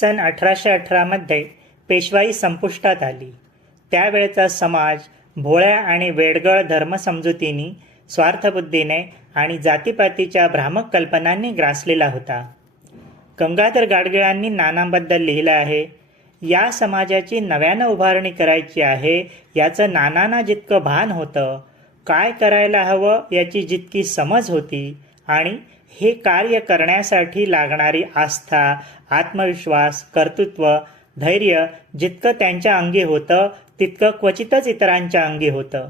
सन अठराशे अठरामध्ये पेशवाई संपुष्टात आली. त्यावेळचा समाज भोळ्या आणि वेडगळ धर्मसमजुतींनी स्वार्थबुद्धीने आणि जातीपातीच्या भ्रामक कल्पनांनी ग्रासलेला होता. गंगाधर गाडगिळांनी नानांबद्दल लिहिलं आहे या समाजाची नव्यानं उभारणी करायची आहे याचं नानांना जितकं भान होतं काय करायला हवं याची जितकी समज होती आणि हे कार्य करण्यासाठी लागणारी आस्था आत्मविश्वास कर्तृत्व धैर्य जितकं त्यांच्या अंगी होतं तितकं क्वचितच इतरांच्या अंगी होतं.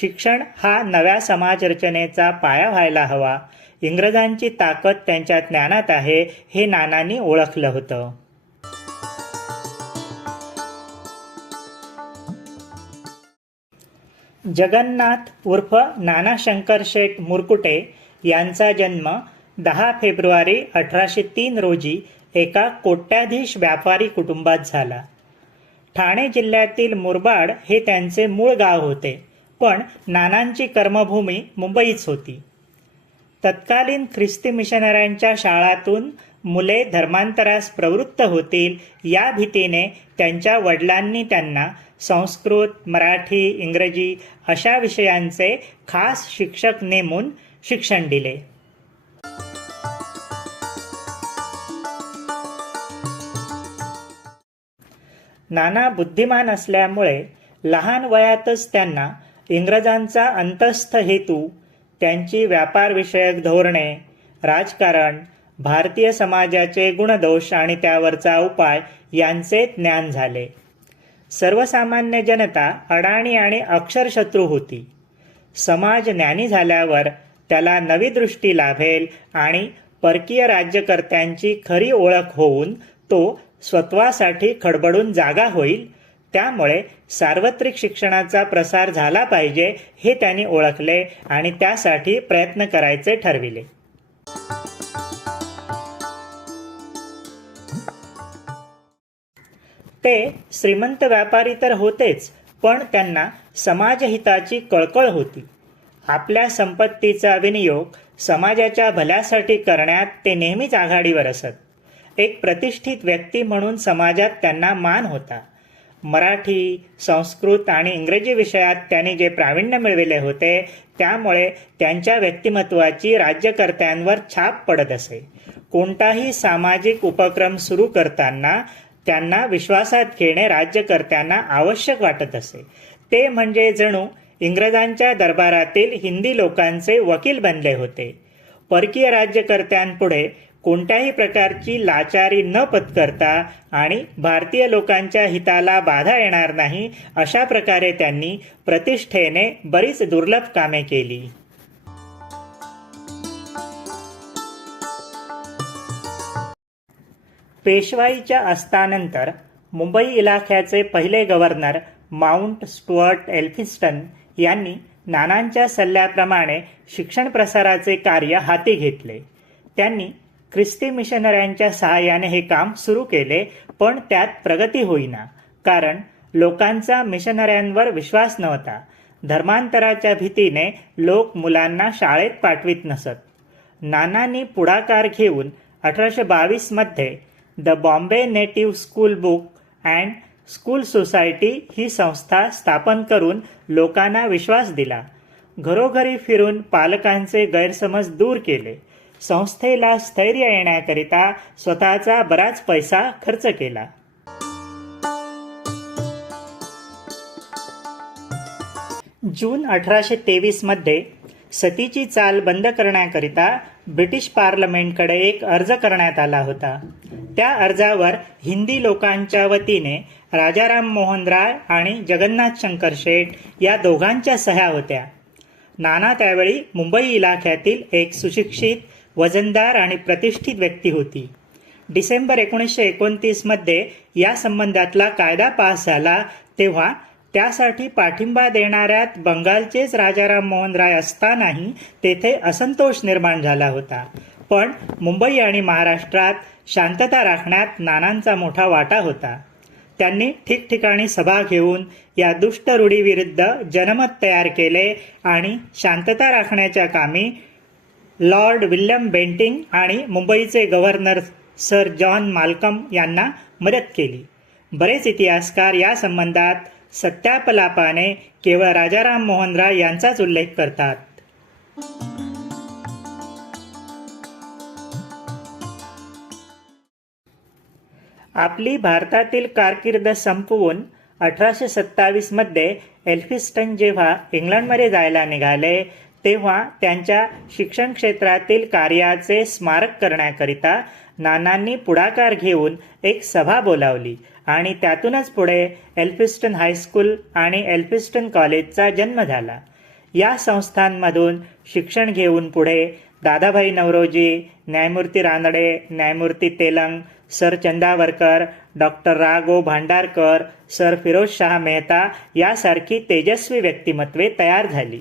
शिक्षण हा नव्या समाज रचनेचा पाया व्हायला हवा. इंग्रजांची ताकद त्यांच्या ज्ञानात आहे हे नानांनी ओळखलं होतं. जगन्नाथ उर्फ नाना शंकर शेठ मुरकुटे यांचा जन्म दहा फेब्रुवारी अठराशे तीन रोजी एका कोट्याधीश व्यापारी कुटुंबात झाला. ठाणे जिल्ह्यातील मुरबाड हे त्यांचे मूळ गाव होते पण नानांची कर्मभूमी मुंबईच होती. तत्कालीन ख्रिस्ती मिशनऱ्यांच्या शाळातून मुले धर्मांतरास प्रवृत्त होतील या भीतीने त्यांच्या वडिलांनी त्यांना संस्कृत मराठी इंग्रजी अशा विषयांचे खास शिक्षक नेमून शिक्षण दिले. नाना बुद्धिमान असल्यामुळे लहान वयातच त्यांना इंग्रजांचा अंतस्थ हेतू त्यांची व्यापारविषयक धोरणे राजकारण भारतीय समाजाचे गुणदोष आणि त्यावरचा उपाय यांचे ज्ञान झाले. सर्वसामान्य जनता अडाणी आणि अक्षरशत्रू होती. समाज ज्ञानी झाल्यावर त्याला नवी दृष्टी लाभेल आणि परकीय राज्यकर्त्यांची खरी ओळख होऊन तो स्वत्वासाठी खडबडून जागा होईल त्यामुळे सार्वत्रिक शिक्षणाचा प्रसार झाला पाहिजे हे त्यांनी ओळखले आणि त्यासाठी प्रयत्न करायचे ठरविले. ते श्रीमंत व्यापारी तर होतेच पण त्यांना समाजहिताची कळकळ होती. आपल्या संपत्तीचा विनियोग समाजाच्या भल्यासाठी करण्यात ते नेहमीच आघाडीवर असत. एक प्रतिष्ठित व्यक्ती म्हणून समाजात त्यांना मान होता. मराठी संस्कृत आणि इंग्रजी विषयात त्यांनी जे प्रावीण्य मिळविले होते त्यामुळे त्यांच्या व्यक्तिमत्वाची राज्यकर्त्यांवर छाप पडत असे. कोणताही सामाजिक उपक्रम सुरू करताना त्यांना विश्वासात घेणे राज्यकर्त्यांना आवश्यक वाटत असे. ते म्हणजे जणू इंग्रजांच्या दरबारातील हिंदी लोकांचे वकील बनले होते. परकीय राज्यकर्त्यांपुढे कोणत्याही प्रकारची लाचारी न पत्करता आणि भारतीय लोकांच्या हिताला बाधा येणार नाही अशा प्रकारे त्यांनी प्रतिष्ठेने बरीच दुर्लभ कामे केली. पेशवाईच्या अस्तानंतर मुंबई इलाख्याचे पहिले गव्हर्नर माउंट स्टुअर्ट एल्फिस्टन यांनी नानांच्या सल्ल्याप्रमाणे शिक्षण प्रसाराचे कार्य हाती घेतले. त्यांनी ख्रिस्ती मिशनऱ्यांच्या सहाय्याने हे काम सुरू केले पण त्यात प्रगती होईना. कारण लोकांचा मिशनऱ्यांवर विश्वास नव्हता. धर्मांतराच्या भीतीने लोक मुलांना शाळेत पाठवित नसत. नानांनी पुढाकार घेऊन अठराशे बावीसमध्ये the Bombay native school book and school society ही संस्था स्थापन करून लोकांना विश्वास दिला. घरोघरी फिरून पालकांचे गैरसमज दूर केले. संस्थेला स्थैर्य येण्याकरिता स्वतःचा बराच पैसा खर्च केला. जून अठराशे तेवीसमध्ये सतीची चाल बंद करण्याकरिता ब्रिटिश पार्लमेंटकडे एक अर्ज करण्यात आला होता. त्या अर्जावर हिंदी लोकांच्या वतीने राजाराम मोहन राय आणि जगन्नाथ शंकर शेठ या दोघांच्या सह्या होत्या. नाना त्यावेळी मुंबई इलाख्यातील एक सुशिक्षित वजनदार आणि प्रतिष्ठित व्यक्ती होती. डिसेंबर एकोणीसशे एकोणतीसमध्ये या संबंधातला कायदा पास झाला तेव्हा त्यासाठी पाठिंबा देणाऱ्यात बंगालचेच राजाराम मोहन राय असतानाही तेथे असंतोष निर्माण झाला होता. पण मुंबई आणि महाराष्ट्रात शांतता राखण्यात नानांचा मोठा वाटा होता. त्यांनी ठिकठिकाणी सभा घेऊन या दुष्ट रूढीविरुद्ध जनमत तयार केले आणि शांतता राखण्याच्या कामी लॉर्ड विल्यम बेंटिंग आणि मुंबईचे गव्हर्नर सर जॉन माल्कम यांना मदत केली. बरेच इतिहासकार या संबंधात सत्यापलापाने केवळ राजाराम मोहन राय यांचाच उल्लेख करतात. आपली भारतातील कारकीर्द संपवून अठराशे सत्तावीसमध्ये एल्फिस्टन जेव्हा इंग्लंडमध्ये जायला निघाले तेव्हा त्यांच्या शिक्षण क्षेत्रातील कार्याचे स्मारक करण्याकरिता नानांनी पुढाकार घेऊन एक सभा बोलावली आणि त्यातूनच पुढे एल्फिस्टन हायस्कूल आणि एल्फिस्टन कॉलेजचा जन्म झाला. या संस्थांमधून शिक्षण घेऊन पुढे दादाभाई नवरोजी न्यायमूर्ती रानडे न्यायमूर्ती Telang sir Chandavarkar doctor Rago Bhandarkar sir Firoz Shah Mehta यासारखी तेजस्वी व्यक्तिमत्वे तयार झाली.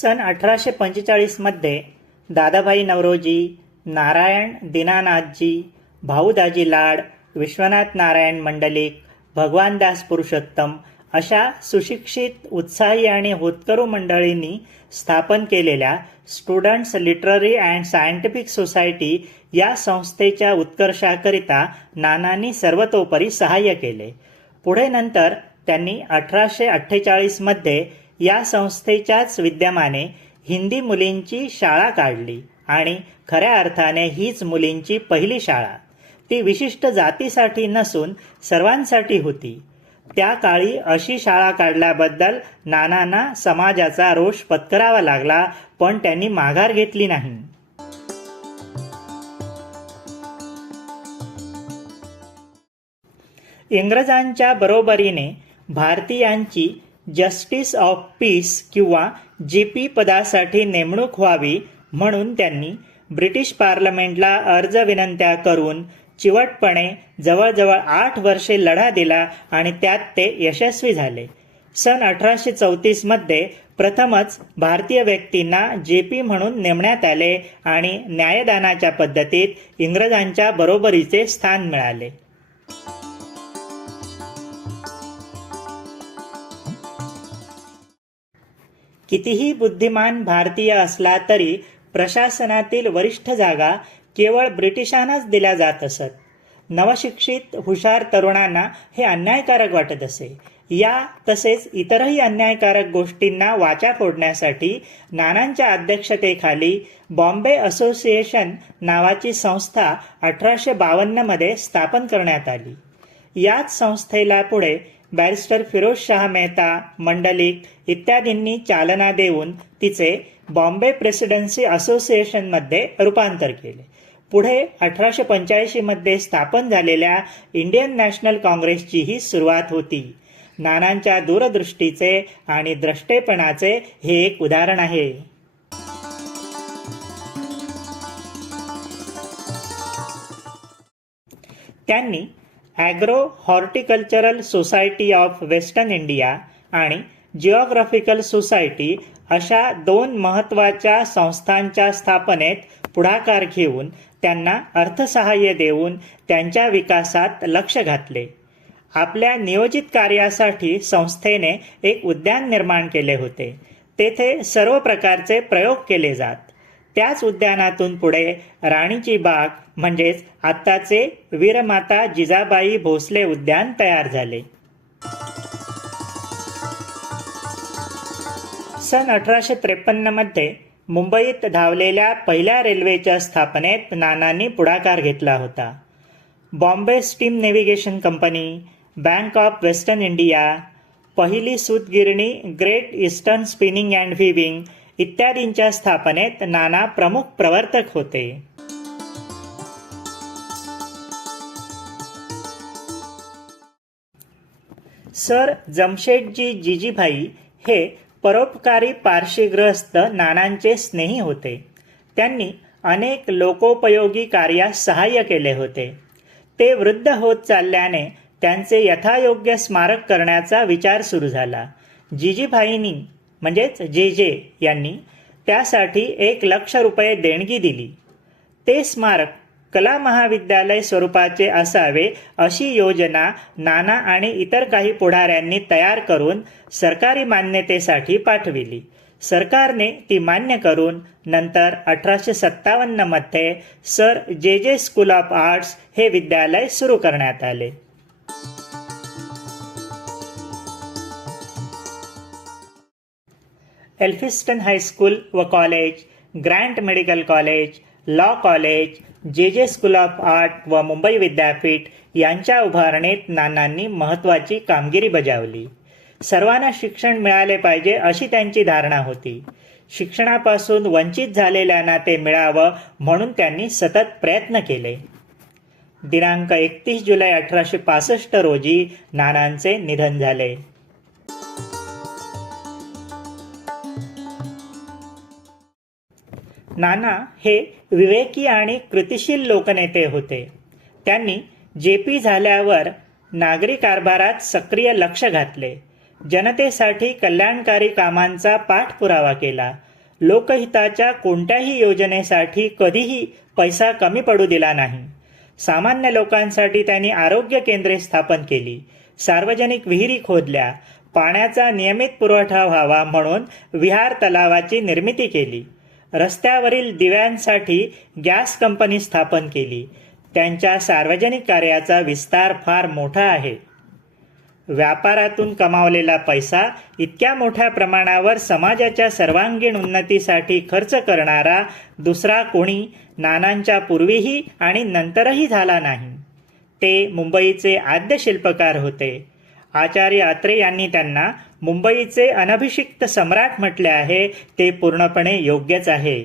सन अठराशे पंचेचाळीसमध्ये दादाभाई नवरोजी नारायण दिनानाथजी भाऊदाजी लाड विश्वनाथ नारायण मंडलिक भगवानदास पुरुषोत्तम अशा सुशिक्षित उत्साही आणि होतकरू मंडळींनी स्थापन केलेल्या students literary and scientific society या संस्थेच्या उत्कर्षाकरिता नानांनी सर्वतोपरी सहाय्य केले. पुढे नंतर त्यांनी अठराशे अठ्ठेचाळीसमध्ये या संस्थेच्याच विद्यमाने हिंदी मुलींची शाळा काढली आणि खऱ्या अर्थाने हीच मुलींची पहिली शाळा. ती विशिष्ट जातीसाठी नसून सर्वांसाठी होती. त्या काळी अशी शाळा काढल्याबद्दल नानांना समाजाचा रोष पत्करावा लागला पण त्यांनी माघार घेतली नाही. इंग्रजांच्या बरोबरीने भारतीयांची जस्टिस ऑफ पीस किंवा जी पी पदासाठी नेमणूक व्हावी म्हणून त्यांनी ब्रिटिश पार्लमेंटला अर्ज विनंत्या करून चिवटपणे जवळजवळ आठ वर्षे लढा दिला आणि त्यात ते यशस्वी झाले. सन अठराशे चौतीसमध्ये प्रथमच भारतीय व्यक्तींना जे पी म्हणून नेमण्यात आले आणि न्यायदानाच्या पद्धतीत इंग्रजांच्या बरोबरीचे स्थान मिळाले. कितीही बुद्धिमान भारतीय असला तरी प्रशासनातील वरिष्ठ जागा केवळ ब्रिटिशांनाच दिल्या जात असत. नवशिक्षित हुशार तरुणांना हे अन्यायकारक वाटत असे. या तसेच इतरही अन्यायकारक गोष्टींना वाचा फोडण्यासाठी नानांच्या अध्यक्षतेखाली बॉम्बे असोसिएशन नावाची संस्था अठराशे बावन्नमध्ये स्थापन करण्यात आली. याच संस्थेला पुढे बॅरिस्टर फिरोज शाह मेहता मंडलिक इत्यादींनी चालना देऊन तिचे बॉम्बे प्रेसिडेन्सी असोसिएशनमध्ये रूपांतर केले. पुढे अठराशे पंच्याऐंशीमध्ये स्थापन झालेल्या इंडियन नॅशनल काँग्रेसची ही सुरुवात होती. नानांच्या दूरदृष्टीचे आणि द्रष्टेपणाचे हे एक उदाहरण आहे. त्यांनी agro horticultural society of western India आणि जिओग्राफिकल सोसायटी अशा दोन महत्त्वाच्या संस्थांच्या स्थापनेत पुढाकार घेऊन त्यांना अर्थसहाय्य देऊन त्यांच्या विकासात लक्ष घातले. आपल्या नियोजित कार्यासाठी संस्थेने एक उद्यान निर्माण केले होते. तेथे सर्व प्रकारचे प्रयोग केले जात. त्याच उद्यानातून पुढे राणीची बाग म्हणजेच आत्ताचे वीरमाता जिजाबाई भोसले उद्यान तयार झाले. सन अठराशे त्रेपन्नमध्ये मुंबईत धावलेल्या पहिल्या रेल्वेच्या स्थापनेत नानांनी पुढाकार घेतला होता. Bombay steam navigation company bank of western India पहिली सूतगिरणी great eastern spinning and weaving इत्यादींच्या स्थापनेत नाना प्रमुख प्रवर्तक होते. सर जमशेदजी जिजीभाई हे परोपकारी पारशीग्रस्त नानांचे स्नेही होते. त्यांनी अनेक लोकोपयोगी कार्यास सहाय्य केले होते. ते वृद्ध होत चालल्याने त्यांचे यथायोग्य स्मारक करण्याचा विचार सुरू झाला. जिजीभाईंनी म्हणजेच जे जे यांनी त्यासाठी एक लक्ष रुपये देणगी दिली. ते स्मारक कला महाविद्यालय स्वरूपाचे असावे अशी योजना नाना आणि इतर काही पुढाऱ्यांनी तयार करून सरकारी मान्यतेसाठी पाठविली. सरकारने ती मान्य करून नंतर अठराशे सत्तावन्नमध्ये सर जे जे स्कूल ऑफ आर्ट्स हे विद्यालय सुरू करण्यात आले. एल्फिस्टन हायस्कूल व college Grant medical college law college J J school of art व मुंबई विद्यापीठ यांच्या उभारणीत नानांनी महत्त्वाची कामगिरी बजावली. सर्वांना शिक्षण मिळाले पाहिजे अशी त्यांची धारणा होती. शिक्षणापासून वंचित झालेल्यांना ते मिळावं म्हणून त्यांनी सतत प्रयत्न केले. दिनांक एकतीस जुलै अठराशे पासष्ट रोजी नानांचे निधन झाले. नाना हे विवेकी आणि कृतिशील लोकनेते होते. त्यांनी जे पी झाल्यावर नागरी कारभारात सक्रिय लक्ष घातले. जनतेसाठी कल्याणकारी कामांचा पाठपुरावा केला. लोकहिताच्या कोणत्याही योजनेसाठी कधीही पैसा कमी पडू दिला नाही. सामान्य लोकांसाठी त्यांनी आरोग्य केंद्रे स्थापन केली. सार्वजनिक विहिरी खोदल्या. पाण्याचा नियमित पुरवठा व्हावा म्हणून विहार तलावाची निर्मिती केली. रस्त्यावरील दिव्यांसाठी गॅस कंपनी स्थापन केली. त्यांच्या सार्वजनिक कार्याचा विस्तार फार मोठा आहे. व्यापारातून कमावलेला पैसा इतक्या मोठ्या प्रमाणावर समाजाच्या सर्वांगीण उन्नतीसाठी खर्च करणारा दुसरा कोणी नानांच्या पूर्वीही आणि नंतरही झाला नाही. ते मुंबईचे आद्य शिल्पकार होते. आचार्य अत्रे यांनी त्यांना मुंबईचे अनभिषिक्त सम्राट म्हटले आहे ते पूर्णपणे योग्यच आहे.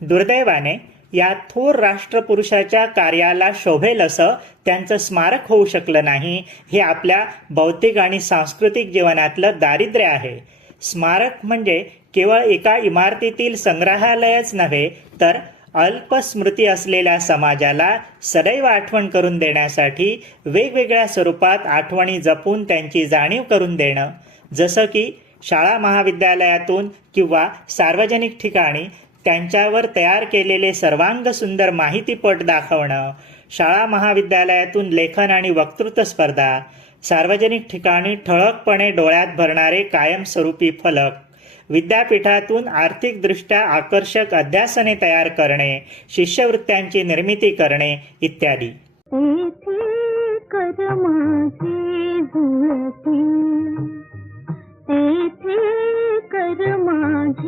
दुर्दैवाने या थोर राष्ट्रपुरुषाच्या कार्याला शोभेल असं त्यांचं स्मारक होऊ शकलं नाही हे आपल्या बौद्धिक आणि सांस्कृतिक जीवनातलं दारिद्र्य आहे. स्मारक म्हणजे केवळ एका इमारतीतील संग्रहालयच नव्हे तर अल्पस्मृती असलेल्या समाजाला सदैव आठवण करून देण्यासाठी वेगवेगळ्या स्वरूपात आठवणी जपून त्यांची जाणीव करून देणं. जसं की शाळा महाविद्यालयातून किंवा सार्वजनिक ठिकाणी त्यांच्यावर तयार केलेले सर्वांग सुंदर माहितीपट दाखवणं. शाळा महाविद्यालयातून लेखन आणि वक्तृत्व स्पर्धा. सार्वजनिक ठिकाणी ठळकपणे डोळ्यात भरणारे कायमस्वरूपी फलक. विद्यापीठातून आर्थिकदृष्ट्या आकर्षक अध्यासने तयार करणे शिष्यवृत्त्यांची निर्मिती करणे इत्यादी. कर माझी